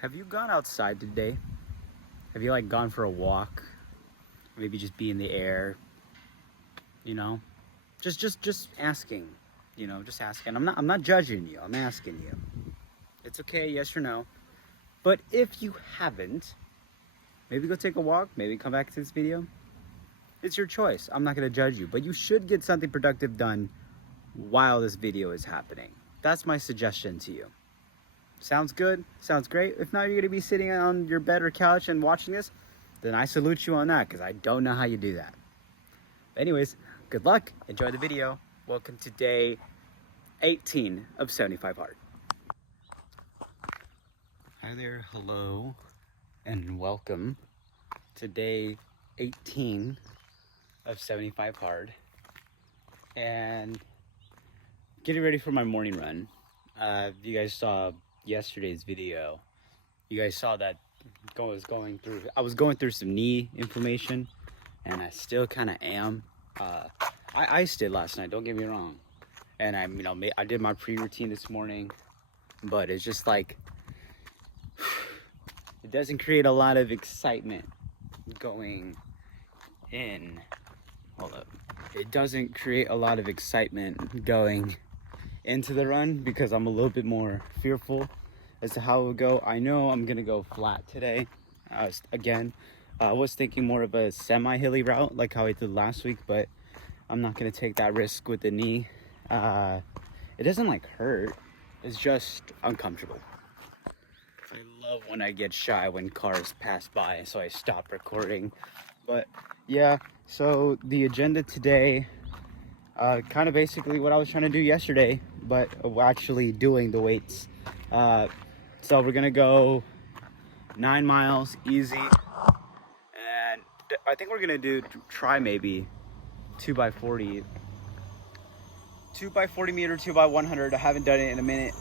Have you gone outside today? Have you like gone for a walk? Maybe just be in the air, you know? Just asking, just asking. I'm not judging you. I'm asking you. It's okay, yes or no. But if you haven't, maybe go take a walk, maybe come back to this video. It's your choice. I'm not going to judge you, but you should get something productive done while this video is happening. That's my suggestion to you. Sounds good? Sounds great? If not, you're going to be sitting on your bed or couch and watching this, then I salute you on that because I don't know how you do that. But anyways, good luck. Enjoy the video. Welcome to day 18 of 75 Hard. Hi there, hello, and welcome to day 18 of 75 Hard. And getting ready for my morning run. If you guys saw yesterday's video, you guys saw that I was going through some knee inflammation, and I still kind of am. I iced it last night, don't get me wrong, and I did my pre-routine this morning, but it's just like it doesn't create a lot of excitement going in. Hold up. It doesn't create a lot of excitement going into the run because I'm a little bit more fearful as to how it would go. I know I'm gonna go flat today. I was thinking more of a semi-hilly route like how I did last week, but I'm not gonna take that risk with the knee. It doesn't like hurt, it's just uncomfortable. I love when I get shy when cars pass by, so I stop recording. But yeah, so the agenda today, kind of basically what I was trying to do yesterday, but actually doing the weights. So we're gonna go 9 miles easy, and I think we're gonna try maybe 2x40 meter, 2x100. I haven't done it in a minute.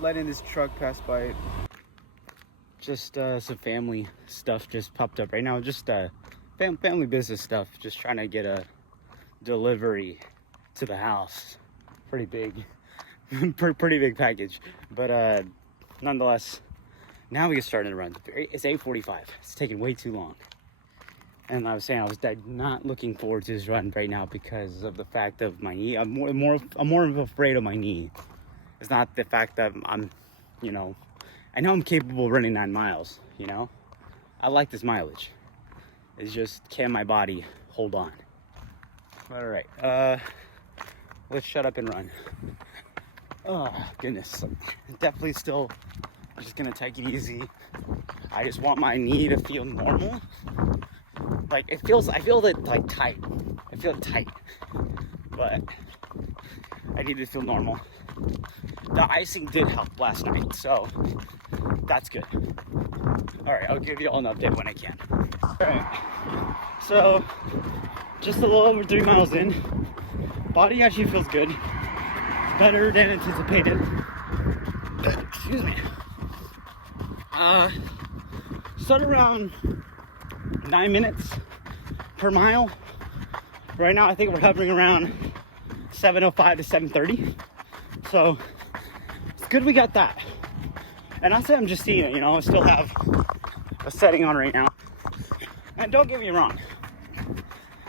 Letting this truck pass by. Just some family stuff just popped up right now. Just family business stuff. Just trying to get a delivery to the house. Pretty big. Pretty big package. But nonetheless, now we get started to run. It's 8:45. It's taking way too long. And I was saying I was not looking forward to this run right now because of the fact of my knee. I'm more afraid of my knee. It's not the fact that I'm, I know I'm capable of running 9 miles, I like this mileage. It's just, can my body hold on? All right, let's shut up and run. Oh, goodness. Definitely still just gonna take it easy. I just want my knee to feel normal. Like, I feel it like tight. I feel it tight, but I need to feel normal. The icing did help last night, so that's good. All right, I'll give you all an update when I can. All right, so just a little over 3 miles in. Body actually feels good. It's better than anticipated. Excuse me. Started around 9 minutes per mile. Right now, I think we're hovering around 7:05 to 7:30. So it's good we got that. And I say I'm just seeing it, I still have a setting on right now. And don't get me wrong,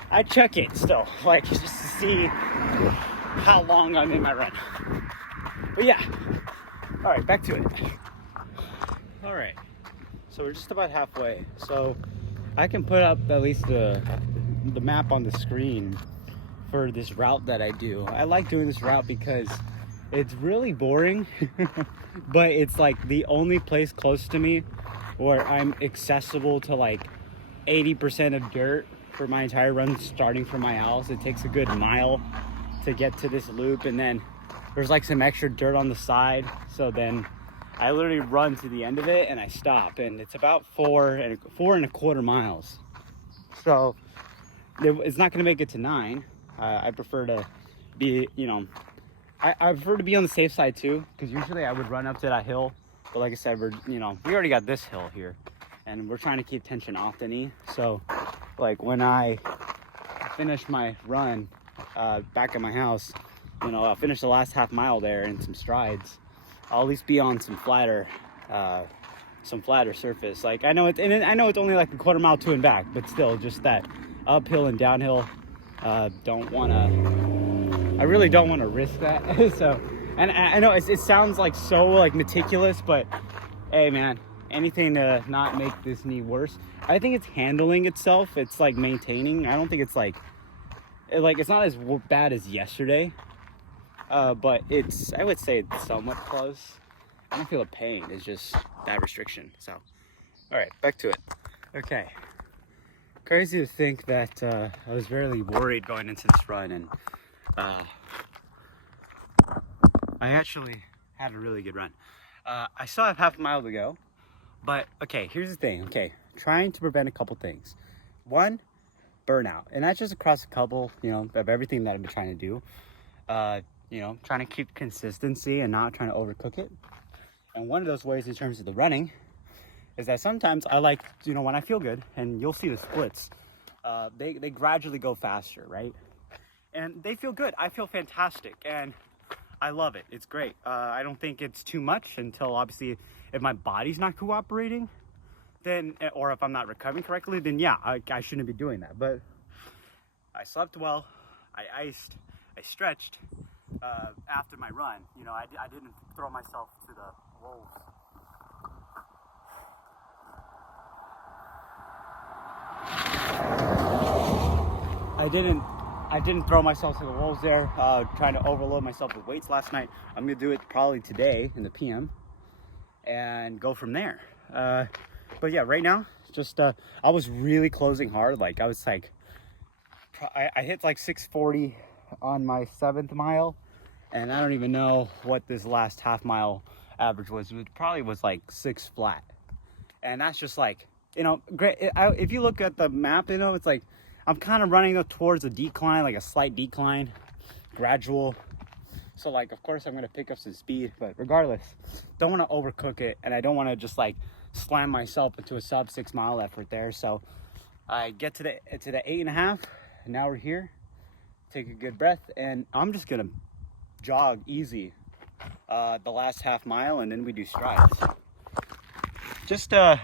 I check it still, just to see how long I'm in my run. But yeah, all right, back to it. All right, so we're just about halfway. So I can put up at least the map on the screen for this route that I do. I like doing this route because it's really boring, but it's like the only place close to me where I'm accessible to 80% of dirt for my entire run starting from my house. It takes a good mile to get to this loop, and then there's some extra dirt on the side. So then I literally run to the end of it and I stop, and it's about 4.25 miles. So it's not gonna make it to 9. I prefer to be, I prefer to be on the safe side too, because usually I would run up to that hill, but like I said, we already got this hill here, and we're trying to keep tension off the knee. So when I finish my run back at my house, I'll finish the last half mile there in some strides, I'll at least be on some flatter surface. Like I know I know it's only like a quarter mile to and back, but still, just that uphill and downhill. I really don't want to risk that. So, and I know it sounds like so like meticulous, but hey, man, anything to not make this knee worse. I think it's handling itself. It's like maintaining. I don't think it's like it's not as bad as yesterday, but I would say it's somewhat close. I don't feel a pain. It's just that restriction. So, all right, back to it. Okay. Crazy to think that I was really worried going into this run, and I actually had a really good run. I still have half a mile to go, but okay, here's the thing. Okay, trying to prevent a couple things. One, burnout, and that's just across a couple, of everything that I've been trying to do. Trying to keep consistency and not trying to overcook it. And one of those ways in terms of the running is that sometimes I like, when I feel good, and you'll see the splits, they gradually go faster, right? And they feel good. I feel fantastic, and I love it. It's great. I don't think it's too much until obviously if my body's not cooperating, then, or if I'm not recovering correctly, then yeah, I shouldn't be doing that. But I slept well, I iced, I stretched after my run. I didn't throw myself to the wolves. I didn't throw myself to the wolves there, trying to overload myself with weights last night. I'm gonna do it probably today in the PM and go from there. But yeah, right now, just I was really closing hard. Like I was like, I hit like 6:40 on my 7th mile, and I don't even know what this last half mile average was. It probably was like 6 flat, and that's just like, great. If you look at the map, it's like I'm kind of running up towards a decline, like a slight decline, gradual. So like, of course I'm going to pick up some speed, but regardless, don't want to overcook it. And I don't want to just like slam myself into a sub 6 mile effort there. So I get to the 8.5, and now we're here. Take a good breath, and I'm just going to jog easy the last half mile, and then we do strides. Just a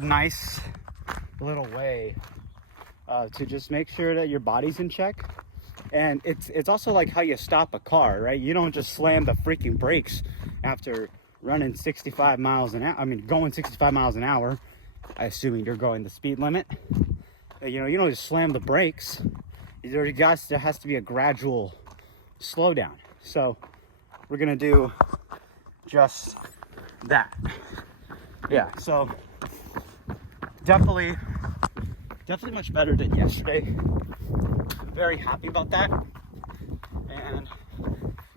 nice little way to just make sure that your body's in check. And it's also like how you stop a car, right? You don't just slam the freaking brakes after running 65 miles an hour. I mean, going 65 miles an hour, assuming you're going the speed limit. You don't just slam the brakes. There has to be a gradual slowdown. So we're gonna do just that. Yeah, so definitely much better than yesterday. Very happy about that. And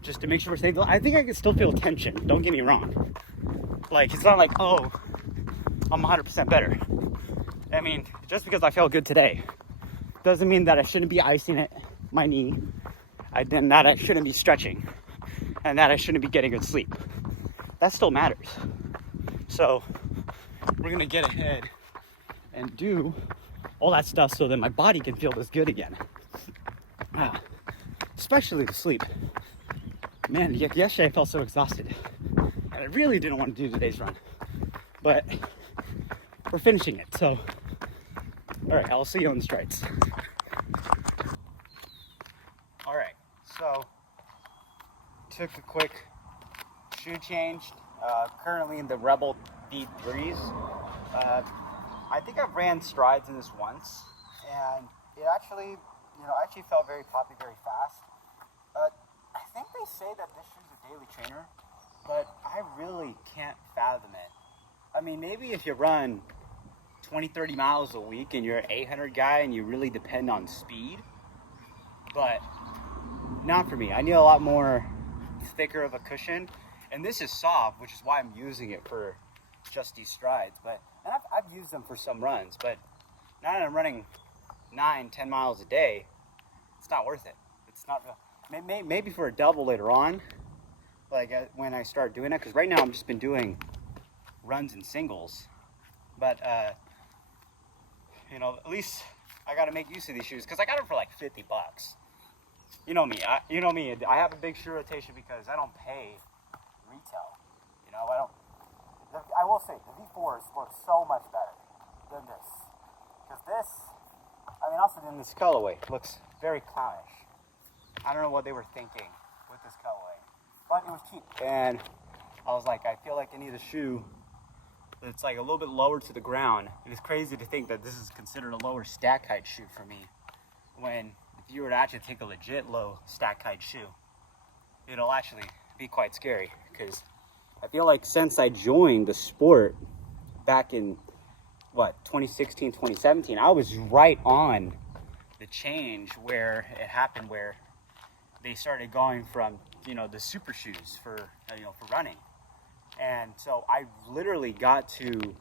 just to make sure we're safe, I think I can still feel tension, don't get me wrong. Like, it's not like, oh, I'm 100% better. I mean, just because I felt good today doesn't mean that I shouldn't be icing my knee, that I shouldn't be stretching, and that I shouldn't be getting good sleep. That still matters. So we're gonna get ahead and do all that stuff so that my body can feel this good again. Especially the sleep. Man, yesterday I felt so exhausted, and I really didn't want to do today's run, but we're finishing it. So, all right, I'll see you on the strides. All right, so took a quick shoe change. Currently in the Rebel D3s. I think I've ran strides in this once, and it actually, I felt very poppy very fast. I think they say that this shoe's a daily trainer, but I really can't fathom it. I mean, maybe if you run 20, 30 miles a week and you're an 800 guy and you really depend on speed, but not for me. I need a lot more thicker of a cushion, and this is soft, which is why I'm using it for just these strides. And I've used them for some runs, but now that I'm running 9-10 miles a day, it's not worth it. It's not maybe for a double later on, like when I start doing it, because right now I've just been doing runs and singles. But at least I got to make use of these shoes because I got them for like $50. You know me. I have a big shoe rotation because I don't pay retail. You know, I will say the V4s look so much better than this. Because this, I mean, also in this colorway, looks very clownish. I don't know what they were thinking with this colorway, but it was cheap. And I was like, I feel like I need a shoe that's like a little bit lower to the ground. And it's crazy to think that this is considered a lower stack height shoe for me, when if you were to actually take a legit low stack height shoe, it'll actually be quite scary. Because I feel like since I joined the sport back in 2016, 2017, I was right on the change where it happened, where they started going from, you know, the super shoes for, you know, for running. And so I literally got to,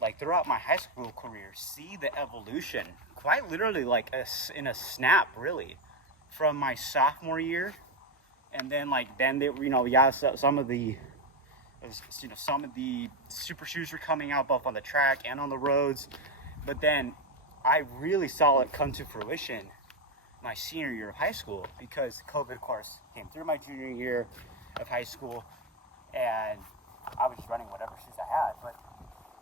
like, throughout my high school career, see the evolution, quite literally, like in a snap, really, from my sophomore year. And then, like, then they, you know, yeah, some of the super shoes were coming out both on the track and on the roads. But then I really saw it come to fruition my senior year of high school, because COVID, of course, came through my junior year of high school, and I was just running whatever shoes I had. But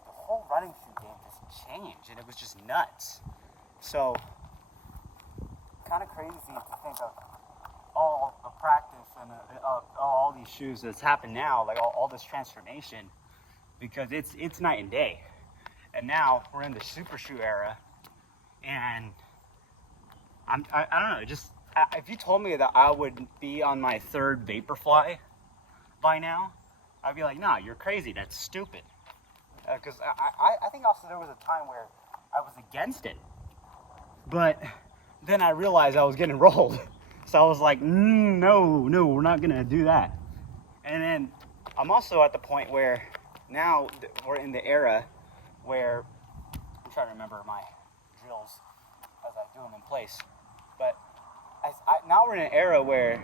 the whole running shoe game just changed, and it was just nuts. So, kind of crazy to think of all the practice and all these shoes that's happened now, like all this transformation, because it's night and day. And now we're in the super shoe era, and I don't know, just if you told me that I would be on my third Vaporfly by now, I'd be like, nah, you're crazy, that's stupid. Because I think also there was a time where I was against it, but then I realized I was getting rolled. So I was like, no, we're not gonna do that. And then I'm also at the point where now we're in the era where, I'm trying to remember my drills as I do them in place, but now we're in an era where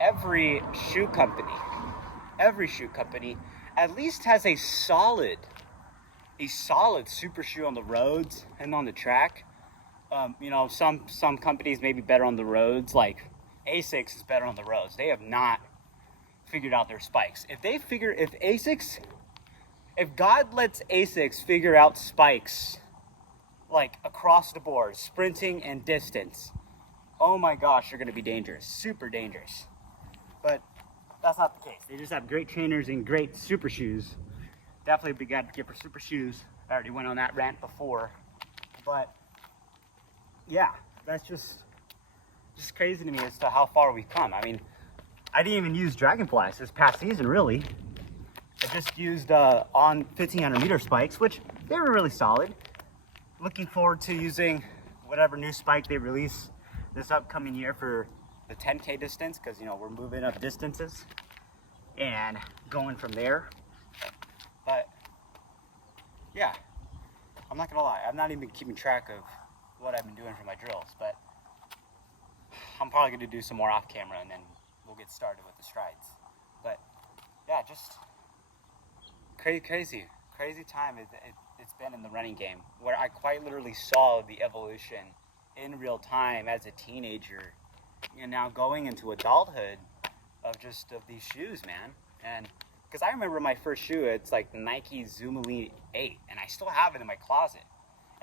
every shoe company at least has a solid super shoe on the roads and on the track. You know, some companies may be better on the roads, like ASICS is better on the roads. They have not figured out their spikes. If God lets ASICS figure out spikes, like across the board, sprinting and distance, oh my gosh, they're gonna be dangerous, super dangerous. But that's not the case. They just have great trainers and great super shoes. Definitely a big advocate for super shoes. I already went on that rant before, but yeah, that's just crazy to me as to how far we've come. I mean, I didn't even use Dragonflies this past season, really. I just used on 1500 meter spikes, which they were really solid. Looking forward to using whatever new spike they release this upcoming year for the 10K distance, because, you know, we're moving up distances and going from there. But yeah, I'm not gonna lie, I'm not even keeping track of what I've been doing for my drills, but I'm probably going to do some more off camera, and then we'll get started with the strides. But yeah, just crazy time it's been in the running game, where I quite literally saw the evolution in real time as a teenager, and now going into adulthood of these shoes, man. And because I remember my first shoe, it's like the Nike Zoom Elite 8, and I still have it in my closet.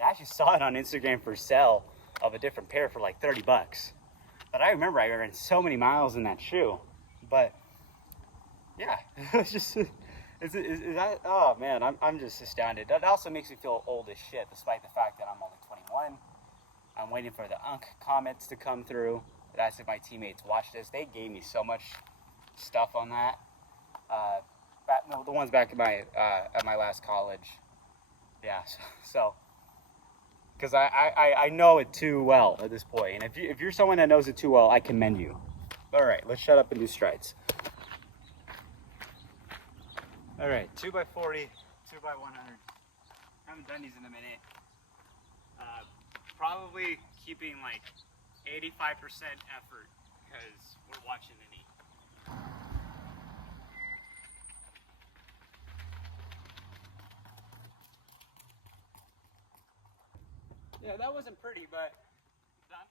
I actually saw it on Instagram for sale of a different pair for like 30 bucks. But I remember I ran so many miles in that shoe. But yeah, it's just, oh man, I'm just astounded. That also makes me feel old as shit, despite the fact that I'm only 21. I'm waiting for the UNC comments to come through. That I said my teammates watch this. They gave me so much stuff on that. The ones back at my last college. Yeah, so because I know it too well at this point. And if you're someone that knows it too well, I commend you. All right, let's shut up and do strides. All right, 2x40, 2x100. Haven't done these in a minute. Probably keeping like 85% effort because we're watching the knee. Yeah, that wasn't pretty, but done.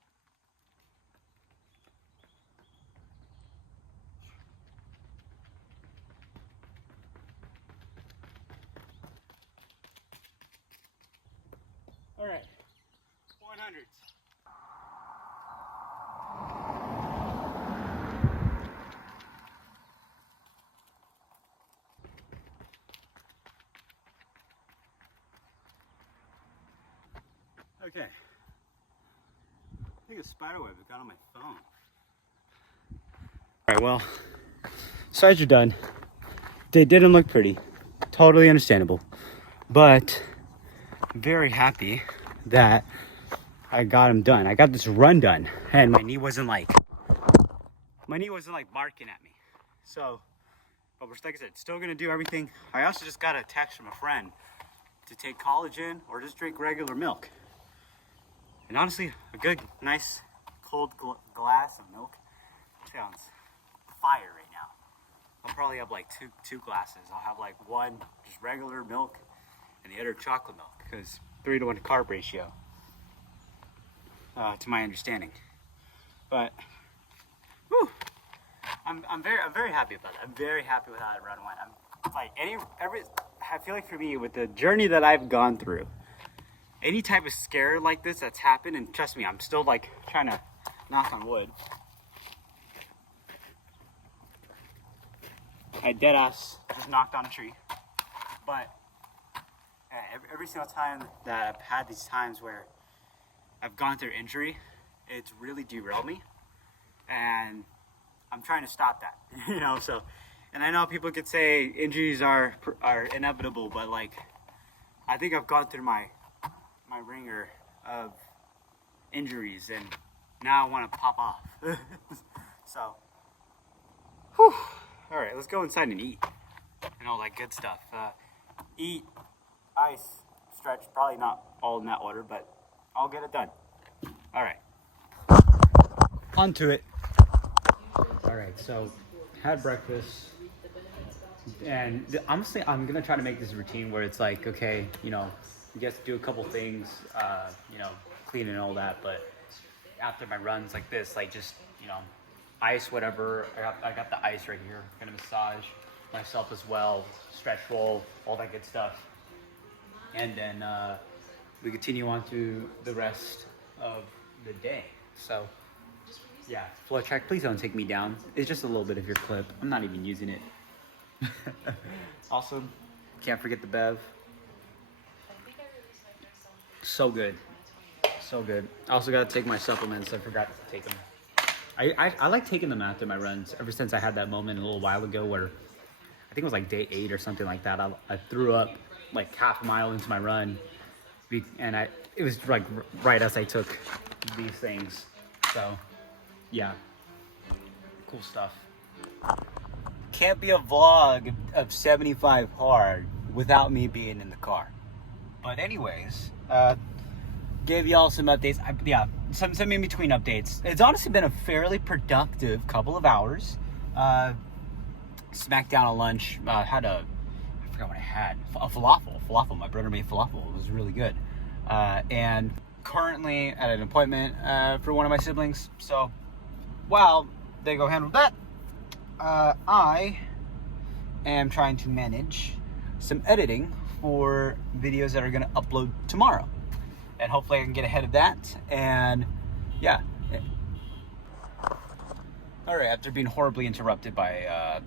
All right, 100s. Okay. I think a spider web got on my phone. All right, well, sides are done. They didn't look pretty. Totally understandable. But I'm very happy that I got them done. I got this run done, and my knee wasn't like barking at me. So, but we're, like I said, still gonna do everything. I also just got a text from a friend to take collagen or just drink regular milk. And honestly, a good, nice, cold glass of milk sounds fire right now. I'll probably have like two glasses. I'll have like one just regular milk and the other chocolate milk, because 3-to-1 carb ratio, to my understanding. But whew, I'm very happy about that. I'm very happy with how the run went. I'm like I feel like for me, with the journey that I've gone through, any type of scare like this that's happened, and trust me, I'm still like trying to knock on wood. I dead ass just knocked on a tree. But every single time that I've had these times where I've gone through injury, it's really derailed me. And I'm trying to stop that, you know? So, and I know people could say injuries are inevitable, but like, I think I've gone through my ringer of injuries, and now I want to pop off. So, whew. All right, let's go inside and eat and all that good stuff. Eat, ice, stretch, probably not all in that order, but I'll get it done. All right, on to it. All right, so had breakfast, and honestly, I'm gonna try to make this a routine where it's like, okay, you know, you get to do a couple things, you know, clean and all that, but after my runs like this, like just, you know, ice, whatever. I got the ice right here. I'm gonna massage myself as well, stretch roll, all that good stuff. And then we continue on to the rest of the day. So yeah, FloTrack, please don't take me down. It's just a little bit of your clip. I'm not even using it. Also, can't forget the Bev. So good. So good. I also gotta take my supplements. I forgot to take them. I like taking them after my runs. Ever since I had that moment a little while ago where I think it was like day 8 or something like that. I threw up like half a mile into my run, and it was like right as I took these things. So yeah, cool stuff. Can't be a vlog of 75 hard without me being in the car. But anyways, gave y'all some updates. Some in between updates. It's honestly been a fairly productive couple of hours. Smacked down a lunch. I forgot what I had. A falafel. My brother made falafel. It was really good. And currently at an appointment for one of my siblings. So while they go handle that, I am trying to manage some editing for videos that are going to upload tomorrow. And hopefully I can get ahead of that. And yeah. All right, after being horribly interrupted by,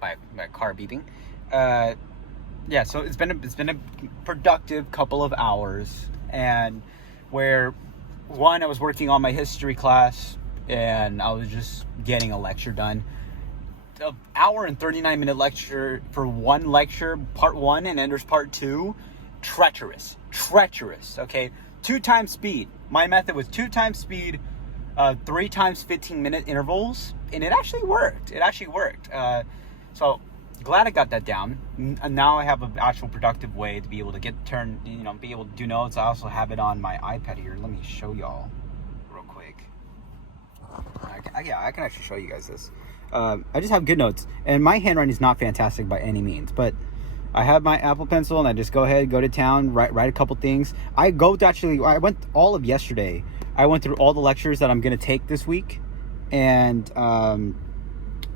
by a car beeping. Yeah, so it's been a productive couple of hours, and where one, I was working on my history class and I was just getting a lecture done. An hour and 39-minute lecture for one lecture, part 1, and Ender's part 2. Treacherous, okay? 2 times speed. My method was 2 times speed, 3 times 15-minute intervals, and it actually worked. So glad I got that down. And now I have an actual productive way to be able to be able to do notes. I also have it on my iPad here. Let me show y'all real quick. I can actually show you guys this. I just have good notes, and my handwriting is not fantastic by any means, but I have my Apple Pencil, and I just go to town, write a couple things. I went all of yesterday. I went through all the lectures that I'm going to take this week, and I'm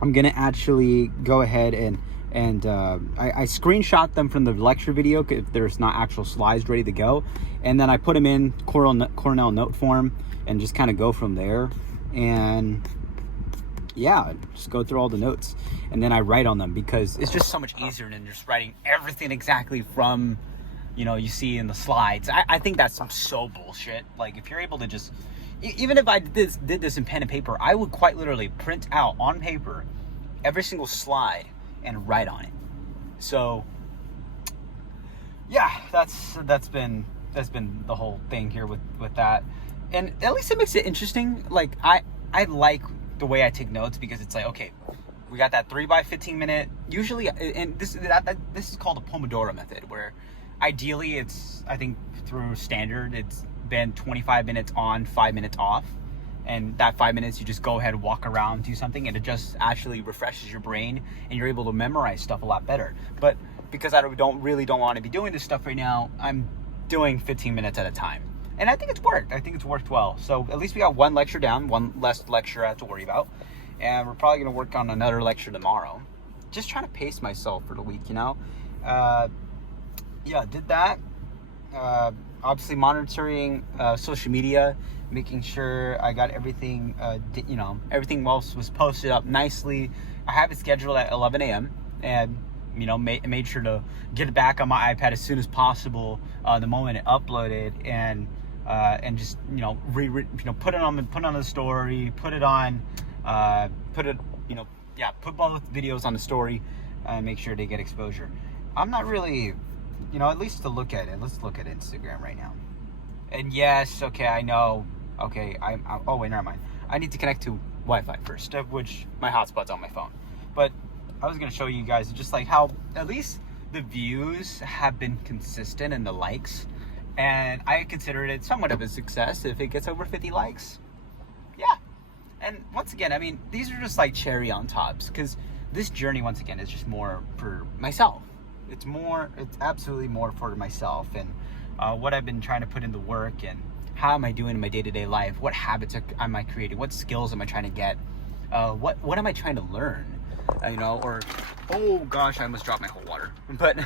going to actually go ahead and And I screenshot them from the lecture video if there's not actual slides ready to go, and then I put them in Cornell note form and just kind of go from there. And yeah, just go through all the notes and then I write on them, because it's just so much easier than just writing everything exactly from, you know, you see in the slides. I think that's so bullshit. Like, if you're able to just, even if I did this in pen and paper, I would quite literally print out on paper every single slide and write on it. So yeah, that's been the whole thing here with that. And at least it makes it interesting. Like, I like the way I take notes, because it's like, okay, we got that 3 by 15 minute, usually, and this is called a Pomodoro method, where ideally it's, I think through standard, it's been 25 minutes on, 5 minutes off. And that 5 minutes, you just go ahead, walk around, do something, and it just actually refreshes your brain, and you're able to memorize stuff a lot better. But because I don't want to be doing this stuff right now, I'm doing 15 minutes at a time. And I think it's worked. I think it's worked well. So at least we got one lecture down, one less lecture I have to worry about. And we're probably going to work on another lecture tomorrow. Just trying to pace myself for the week, you know? Yeah, did that. Obviously monitoring social media, making sure I got everything, you know, everything else was posted up nicely. I have it scheduled at 11 a.m. and, you know, made sure to get it back on my iPad as soon as possible the moment it uploaded, and just, you know, put it on the story, put both videos on the story, and make sure they get exposure. I'm not really, you know, at least to look at it. Let's look at Instagram right now. And yes, okay, I know. Okay, oh wait, never mind. I need to connect to Wi-Fi first, of which my hotspot's on my phone. But I was gonna show you guys just like how at least the views have been consistent and the likes, and I consider it somewhat of a success if it gets over 50 likes. Yeah. And once again, I mean, these are just like cherry on tops, because this journey, once again, is just more for myself. It's absolutely more for myself, and what I've been trying to put in the work, and how am I doing in my day-to-day life? What habits am I creating? What skills am I trying to get? What am I trying to learn? You know, or, oh gosh, I almost dropped my whole water. But,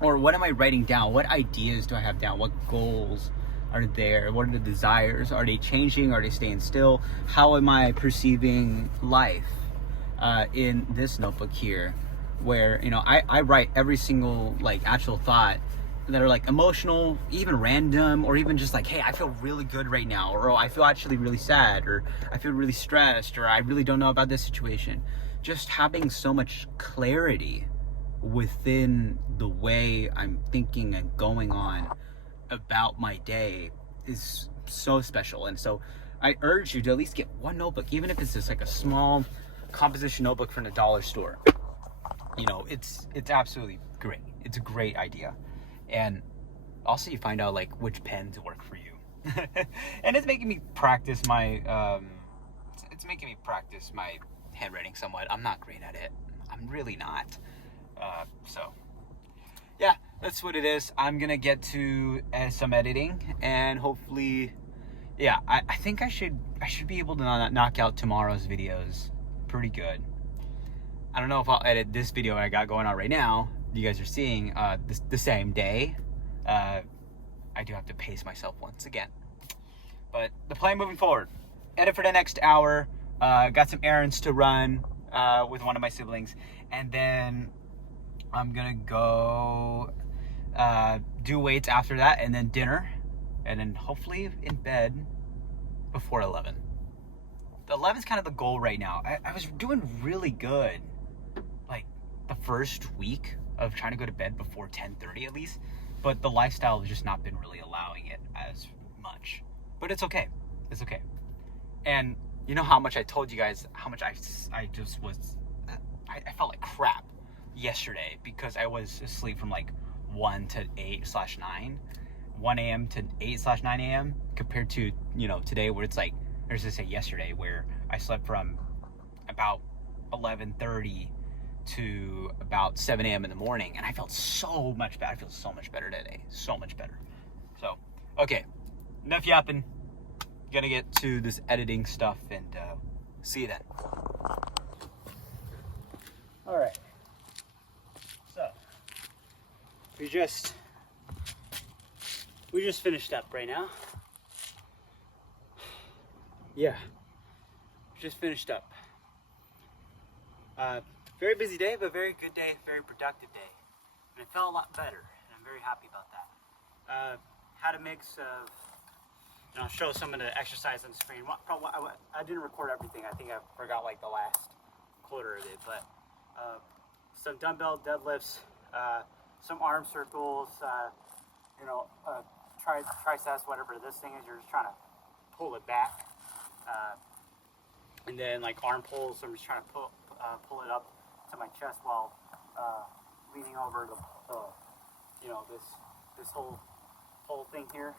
or what am I writing down? What ideas do I have down? What goals are there? What are the desires? Are they changing? Are they staying still? How am I perceiving life in this notebook here? Where, you know, I write every single, like, actual thought that are, like, emotional, even random, or even just like, hey, I feel really good right now, or, oh, I feel actually really sad, or I feel really stressed, or I really don't know about this situation. Just having so much clarity within the way I'm thinking and going on about my day is so special. And so I urge you to at least get one notebook, even if it's just like a small composition notebook from the dollar store. You know, it's absolutely great. It's a great idea. And also you find out like which pens work for you. And it's making me practice my handwriting somewhat. I'm not great at it. I'm really not. So yeah, that's what it is. I'm gonna get to some editing, and hopefully, yeah, I think I should be able to knock out tomorrow's videos pretty good. I don't know if I'll edit this video I got going on right now, you guys are seeing the same day. I do have to pace myself once again. But the plan moving forward, edit for the next hour, got some errands to run with one of my siblings, and then I'm gonna go do weights after that, and then dinner, and then hopefully in bed before 11. The 11 is kind of the goal right now. I was doing really good, like the first week of trying to go to bed before 10:30 at least, but the lifestyle has just not been really allowing it as much. But it's okay. It's okay. And you know how much I told you guys how much I just was, I felt like crap yesterday because I was asleep from like 1 to 8/9, 1 a.m. to 8/9 a.m. compared to, you know, today where it's like, there's this say yesterday where I slept from about 11:30 to about 7 a.m. in the morning, and I felt so much better. I feel so much better today. So much better. So, okay. Enough yapping. Gonna get to this editing stuff, and see you then. All right. we just finished up right now. Yeah, just finished up. Very busy day, but very good day, very productive day. And it felt a lot better, and I'm very happy about that. Had a mix of, and I'll show some of the exercise on the screen. I didn't record everything. I think I forgot like the last quarter of it, but some dumbbell deadlifts, some arm circles, triceps, whatever this thing is. You're just trying to pull it back. And then like arm pulls, so I'm just trying to pull it up to my chest while leaning over this whole thing here,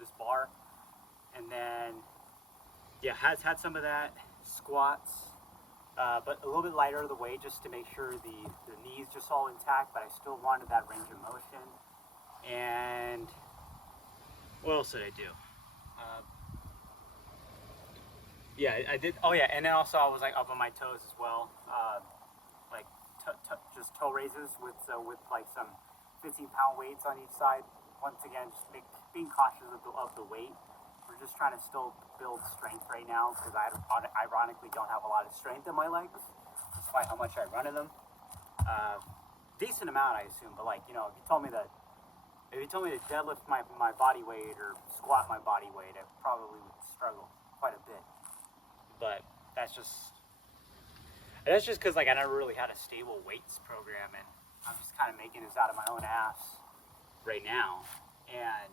this bar. And then yeah, had some of that. Squats, but a little bit lighter of the weight just to make sure the knees just all intact, but I still wanted that range of motion. And what else did I do? Yeah, I did. Oh yeah, and then also I was like up on my toes as well, like just toe raises with like some 15-pound weights on each side. Once again, just being cautious of the weight. We're just trying to still build strength right now because I ironically don't have a lot of strength in my legs, despite how much I run in them. Decent amount, I assume, but like, if you told me to deadlift my body weight or squat my body weight, I probably would struggle quite a bit. But that's just because like I never really had a stable weights program, and I'm just kind of making this out of my own ass right now. And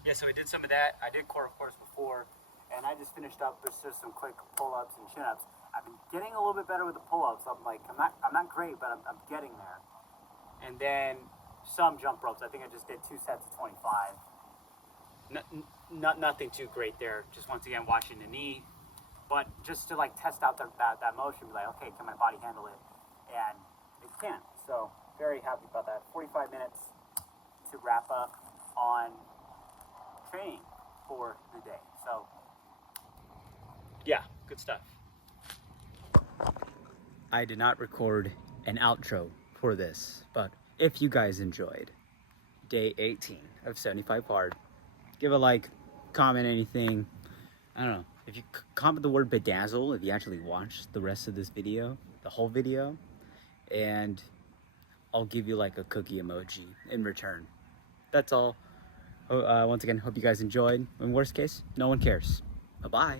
yeah, so I did some of that. I did core, of course, before, and I just finished up with just some quick pull-ups and chin-ups. I've been getting a little bit better with the pull-ups. I'm not great, but I'm getting there. And then some jump ropes. I think I just did 2 sets of 25. Nothing too great there. Just once again watching the knee, but just to like test out that motion, be like, okay, can my body handle it? And it can. So very happy about that. 45 minutes to wrap up on training for the day. So yeah, good stuff. I did not record an outro for this, but if you guys enjoyed day 18 of 75 hard, give a like, comment anything. I don't know. If you comment the word bedazzle, if you actually watch the rest of this video, the whole video, and I'll give you like a cookie emoji in return. That's all. Once again, hope you guys enjoyed. In worst case, no one cares. Bye-bye.